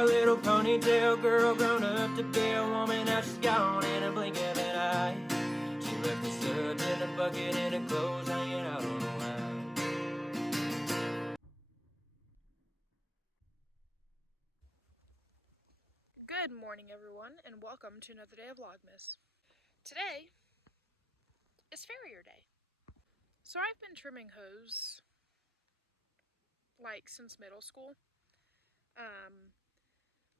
a little ponytail girl, grown up to be a woman. Now she's gone in a blink of an eye. She left the sun in a bucket and her clothes hanging out on the line. Good morning, everyone, and welcome to another day of Vlogmas. Today is Farrier Day. So I've been trimming hooves like since middle school.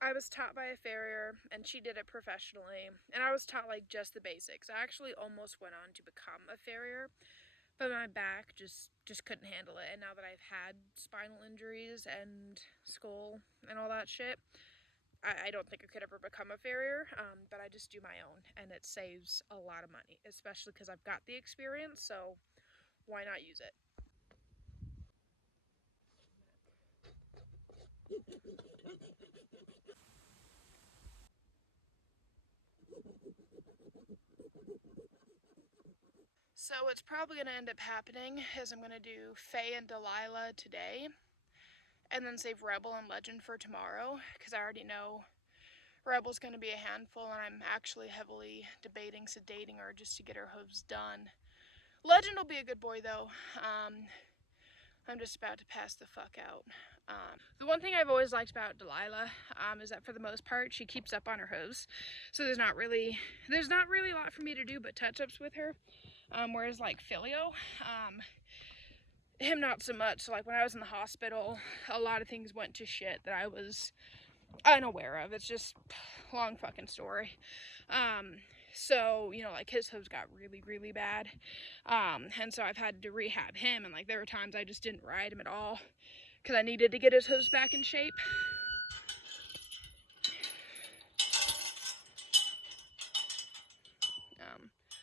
I was taught by a farrier and she did it professionally, and I was taught like just the basics. I actually almost went on to become a farrier, but my back just couldn't handle it, and now that I've had spinal injuries and skull and all that shit, I don't think I could ever become a farrier, but I just do my own, and it saves a lot of money, especially because I've got the experience, so why not use it? So what's probably going to end up happening is I'm going to do Faye and Delilah today, and then save Rebel and Legend for tomorrow, because I already know Rebel's going to be a handful, and I'm actually heavily debating sedating her just to get her hooves done. Legend will be a good boy, though. I'm just about to pass the fuck out. The one thing I've always liked about Delilah is that for the most part she keeps up on her hooves, so there's not really a lot for me to do but touch-ups with her. Whereas like Filio, him not so much. So like when I was in the hospital, a lot of things went to shit that I was unaware of. It's just a long fucking story. So, you know, like his hooves got really bad. And so I've had to rehab him, and like there were times I just didn't ride him at all because I needed to get his hooves back in shape.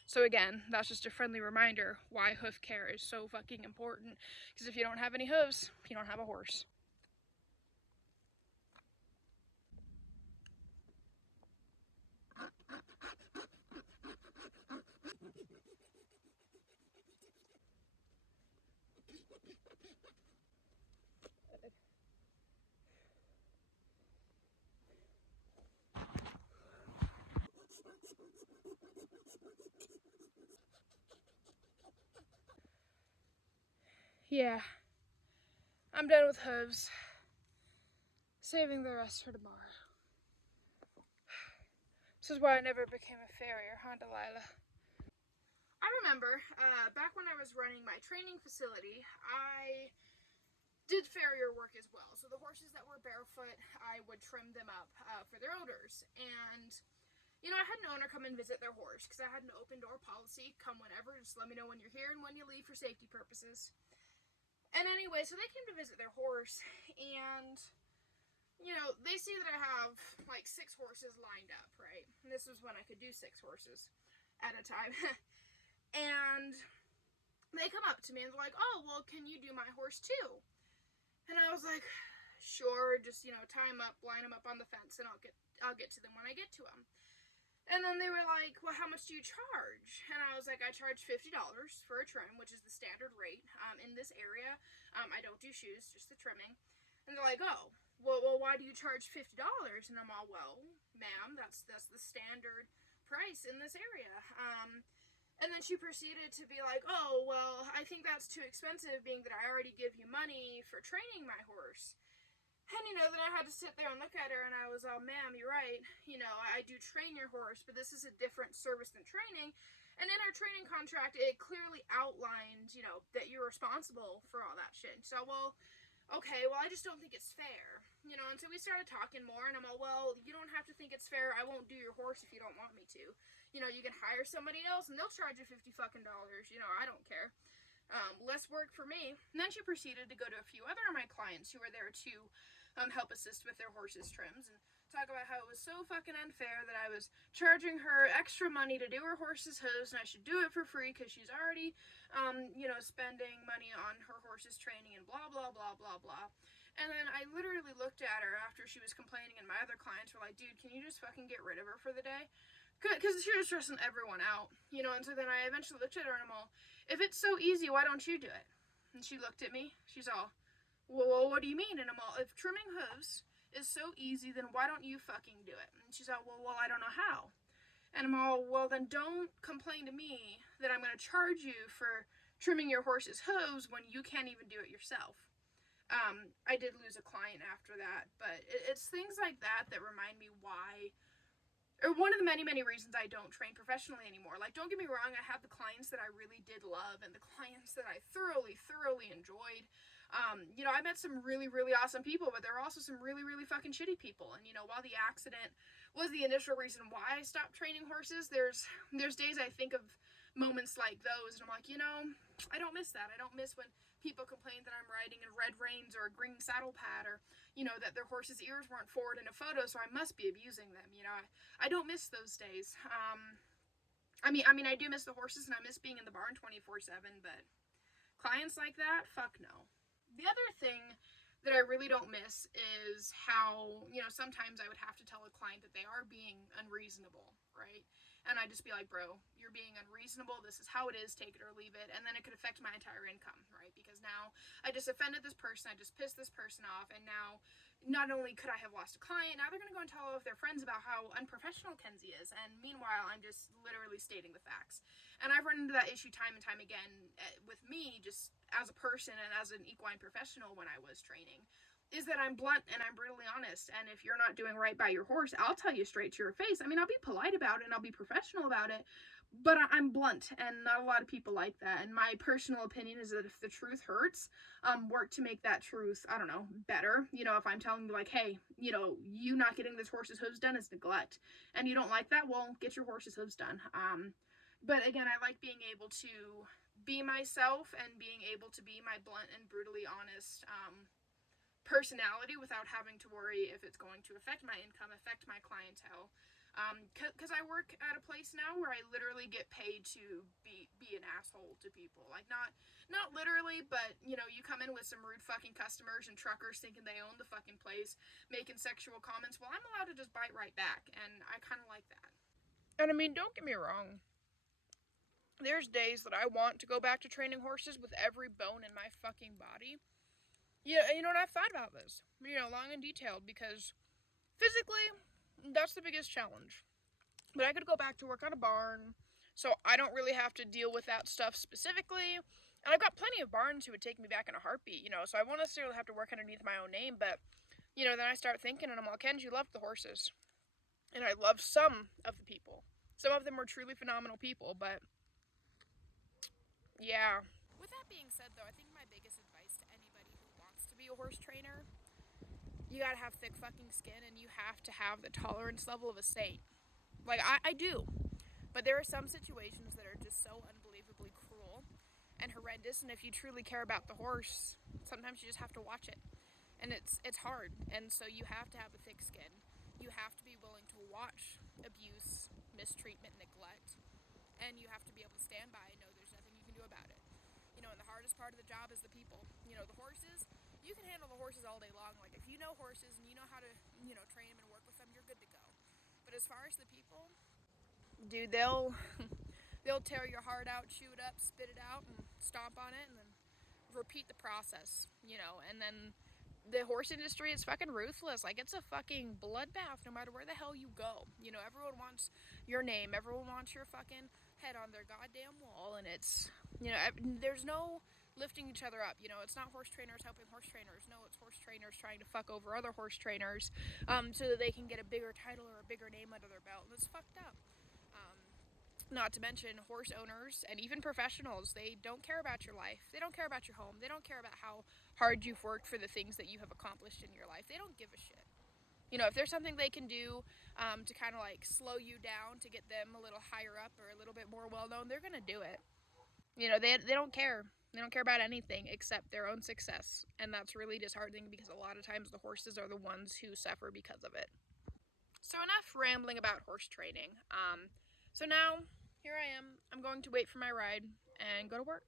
So again, that's just a friendly reminder why hoof care is so fucking important, because if you don't have any hooves, you don't have a horse. Yeah, I'm done with hooves. Saving the rest for tomorrow. This is why I never became a farrier, huh, Delilah? I remember back when I was running my training facility, I did farrier work as well. So the horses that were barefoot, I would trim them up for their odors. And, you know, I had an owner come and visit their horse because I had an open door policy. Come whenever, just let me know when you're here and when you leave for safety purposes. And anyway, so they came to visit their horse, and, you know, they see that I have like 6 horses lined up, right? And this was when I could do 6 horses at a time. And they come up to me and they're like, oh, well, can you do my horse too? And I was like, sure, just, you know, tie them up, line them up on the fence, and I'll get to them when I get to them. And then they were like, well, how much do you charge? And I was like, I charge $50 for a trim, which is the standard rate in this area. I don't do shoes, just the trimming. And they're like, oh, well, why do you charge $50? And I'm all, well, ma'am, that's the standard price in this area. And then she proceeded to be like, oh, well, I think that's too expensive, being that I already give you money for training my horse. And, you know, then I had to sit there and look at her, and I was all, ma'am, you're right. You know, I do train your horse, but this is a different service than training. And in our training contract, it clearly outlined, you know, that you're responsible for all that shit. So, well, okay, well, I just don't think it's fair. You know, and so we started talking more, and I'm all, well, you don't have to think it's fair. I won't do your horse if you don't want me to. You know, you can hire somebody else, and they'll charge you $50 fucking dollars. You know, I don't care. Less work for me. And then she proceeded to go to a few other of my clients who were there to help assist with their horses' trims, and talk about how it was so fucking unfair that I was charging her extra money to do her horse's hooves, and I should do it for free because she's already, you know, spending money on her horse's training and blah, blah, blah, blah, blah. And then I literally looked at her after she was complaining, and my other clients were like, dude, can you just fucking get rid of her for the day? Because she was stressing everyone out, you know. And so then I eventually looked at her and I'm all, if it's so easy, why don't you do it? And she looked at me. She's all, well, what do you mean? And I'm all, if trimming hooves is so easy, then why don't you fucking do it? And she's like, well, I don't know how. And I'm all, well, then don't complain to me that I'm going to charge you for trimming your horse's hooves when you can't even do it yourself. I did lose a client after that, but it's things like that that remind me why, or one of the many, many reasons I don't train professionally anymore. Like, don't get me wrong, I have the clients that I really did love and the clients that I thoroughly enjoyed. You know, I met some really, really awesome people, but there were also some really, really fucking shitty people. And, you know, while the accident was the initial reason why I stopped training horses, there's days I think of moments like those, and I'm like, you know, I don't miss that. I don't miss when people complain that I'm riding in red reins or a green saddle pad, or, you know, that their horse's ears weren't forward in a photo, so I must be abusing them. You know, I don't miss those days. I mean, I do miss the horses, and I miss being in the barn 24/7, but clients like that, fuck no. The other thing that I really don't miss is how, you know, sometimes I would have to tell a client that they are being unreasonable, right? And I'd just be like, bro, you're being unreasonable. This is how it is. Take it or leave it. And then it could affect my entire income, right? Because now I just offended this person. I just pissed this person off. And now not only could I have lost a client, now they're going to go and tell all of their friends about how unprofessional Kenzie is. And meanwhile, I'm just literally stating the facts. And I've run into that issue time and time again with me, just as a person and as an equine professional when I was training, is that I'm blunt and I'm brutally honest. And if you're not doing right by your horse, I'll tell you straight to your face. I mean, I'll be polite about it and I'll be professional about it, but I'm blunt, and not a lot of people like that. And my personal opinion is that if the truth hurts, work to make that truth, I don't know, better. You know, if I'm telling you, like, hey, you know, you not getting this horse's hooves done is neglect, and you don't like that, well, get your horse's hooves done. But again, I like being able to be myself and being able to be my blunt and brutally honest personality without having to worry if it's going to affect my income, affect my clientele. Because I work at a place now where I literally get paid to be an asshole to people. Like, not literally, but, you know, you come in with some rude fucking customers and truckers thinking they own the fucking place, making sexual comments. Well, I'm allowed to just bite right back, and I kind of like that. And I mean, don't get me wrong. There's days that I want to go back to training horses with every bone in my fucking body. Yeah, you know what, I've thought about this, you know, long and detailed, because physically, that's the biggest challenge. But I could go back to work on a barn, so I don't really have to deal with that stuff specifically. And I've got plenty of barns who would take me back in a heartbeat, you know, so I won't necessarily have to work underneath my own name. But, you know, then I start thinking, and I'm like, Kenji, you love the horses. And I love some of the people. Some of them were truly phenomenal people, but yeah. With that being said, though, I think my biggest advice to anybody who wants to be a horse trainer, you gotta have thick fucking skin, and you have to have the tolerance level of a saint. Like, I do. But there are some situations that are just so unbelievably cruel and horrendous, and if you truly care about the horse, sometimes you just have to watch it. And it's hard, and so you have to have a thick skin. You have to be willing to watch abuse, mistreatment, neglect, and you have to be able to stand by and know there's nothing you can do about it. You know, and the hardest part of the job is the people. You know, the horses, you can handle the horses all day long. Like, if you know horses and you know how to, you know, train them and work with them, you're good to go. But as far as the people, dude, they'll tear your heart out, chew it up, spit it out, and stomp on it, and then repeat the process, you know. And then the horse industry is fucking ruthless. Like, it's a fucking bloodbath no matter where the hell you go. You know, everyone wants your name. Everyone wants your fucking head on their goddamn wall. And it's, you know, there's no lifting each other up. You know, it's not horse trainers helping horse trainers. No, it's horse trainers trying to fuck over other horse trainers so that they can get a bigger title or a bigger name under their belt. And it's fucked up. Not to mention horse owners and even professionals, they don't care about your life. They don't care about your home. They don't care about how hard you've worked for the things that you have accomplished in your life. They don't give a shit. You know, if there's something they can do to kind of like slow you down to get them a little higher up or a little bit more well-known, they're going to do it. You know, they don't care. They don't care about anything except their own success. And that's really disheartening because a lot of times the horses are the ones who suffer because of it. So enough rambling about horse training. So now, here I am. I'm going to wait for my ride and go to work.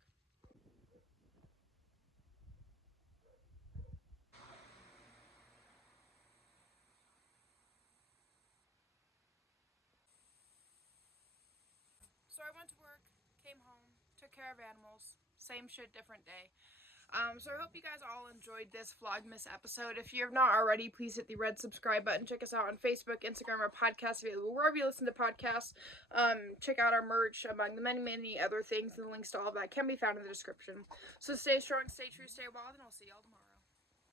So I went to work, came home, took care of animals. Same shit, different day. So I hope you guys all enjoyed this Vlogmas episode. If you have not already, please hit the red subscribe button. Check us out on Facebook, Instagram, our podcast available wherever you listen to podcasts. Check out our merch, among the many, many other things, and the links to all of that can be found in the description. So stay strong, stay true, stay wild, and I'll see y'all tomorrow.